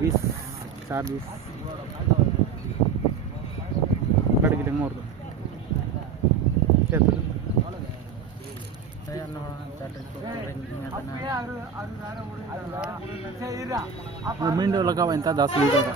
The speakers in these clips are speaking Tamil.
बीस 4 20 ಕಡೆಗೆ ಮೂರು मींड लगा इंत 10 मिनट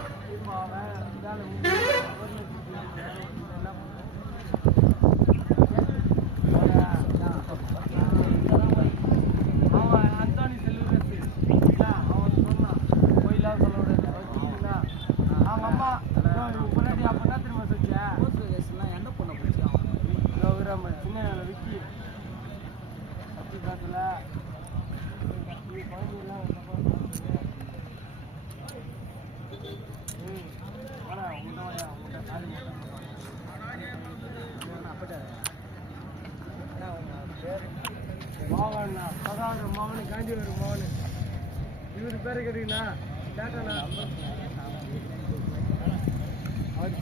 மாவன் காந்தி வரும் மாவன் இவரு பேரை கேட்டீங்கன்னா கேட்டா அவர்